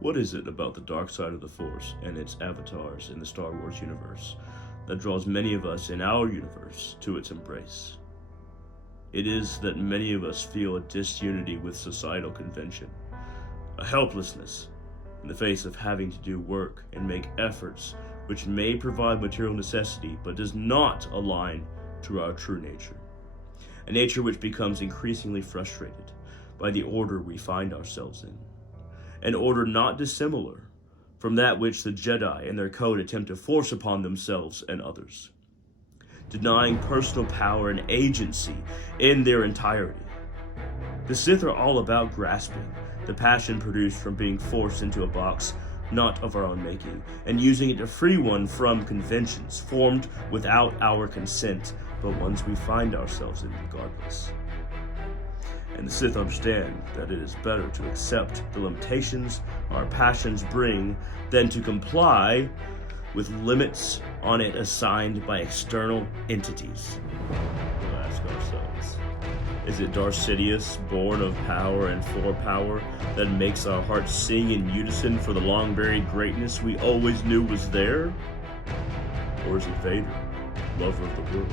What is it about the dark side of the Force and its avatars in the Star Wars universe that draws many of us in our universe to its embrace? It is that many of us feel a disunity with societal convention, a helplessness in the face of having to do work and make efforts which may provide material necessity but does not align to our true nature, a nature which becomes increasingly frustrated by the order we find ourselves in, an order not dissimilar from that which the Jedi and their code attempt to force upon themselves and others, denying personal power and agency in their entirety. The Sith are all about grasping the passion produced from being forced into a box not of our own making, and using it to free one from conventions formed without our consent, but ones we find ourselves in regardless. And the Sith understand that it is better to accept the limitations our passions bring than to comply with limits on it assigned by external entities. We'll ask ourselves, is it Darth Sidious, born of power and for power, that makes our hearts sing in unison for the long-buried greatness we always knew was there? Or is it Vader, lover of the world,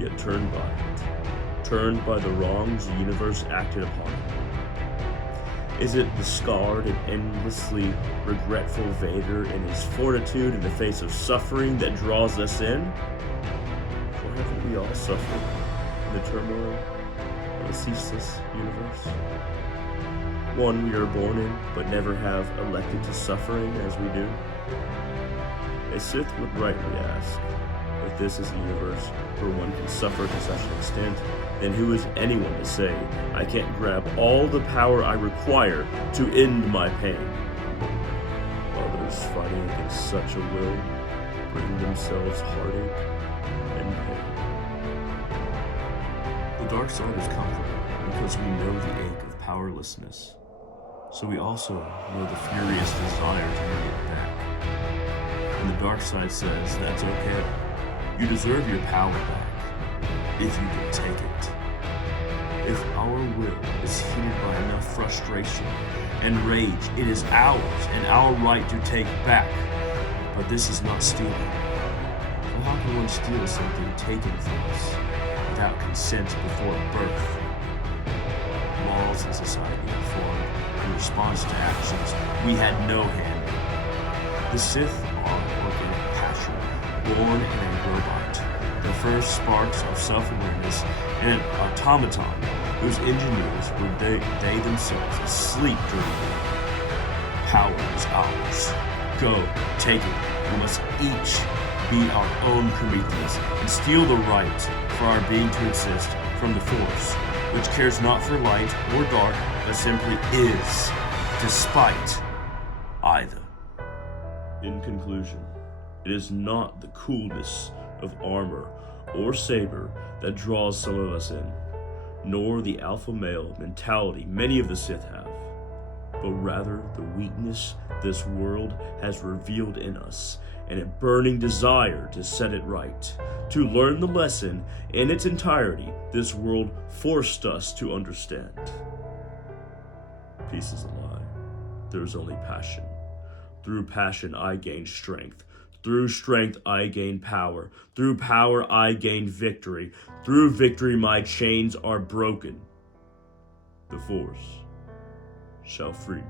yet turned by it, turned by the wrongs the universe acted upon him? Is it the scarred and endlessly regretful Vader in his fortitude in the face of suffering that draws us in? Or haven't we all suffered in the turmoil of a ceaseless universe? One we are born in, but never have elected to suffering as we do? A Sith would rightly ask, if this is a universe where one can suffer to such an extent, then who is anyone to say I can't grab all the power I require to end my pain? Others fighting against such a will bring themselves heartache and pain. The dark side is comfortable because we know the ache of powerlessness, so we also know the furious desire to bring it back. And the dark side says that's okay. You deserve your power back, if you can take it. If our will is heated by enough frustration and rage, it is ours and our right to take back. But this is not stealing. So how can one steal something taken from us without consent before birth? Laws in society are formed in response to actions we had no hand in. The Sith are organic passion, born in a robot, the first sparks of self-awareness in an automaton whose engineers were they themselves asleep during the day. Power is ours. Go, take it. We must each be our own Prometheus and steal the right for our being to exist from the Force, which cares not for light or dark, but simply is, despite either. In conclusion, it is not the coolness of armor or saber that draws some of us in, nor the alpha male mentality many of the Sith have, but rather the weakness this world has revealed in us and a burning desire to set it right, to learn the lesson in its entirety this world forced us to understand. Peace is a lie. There is only passion. Through passion I gain strength. Through strength I gain power. Through power I gain victory. Through victory my chains are broken. The Force shall free me.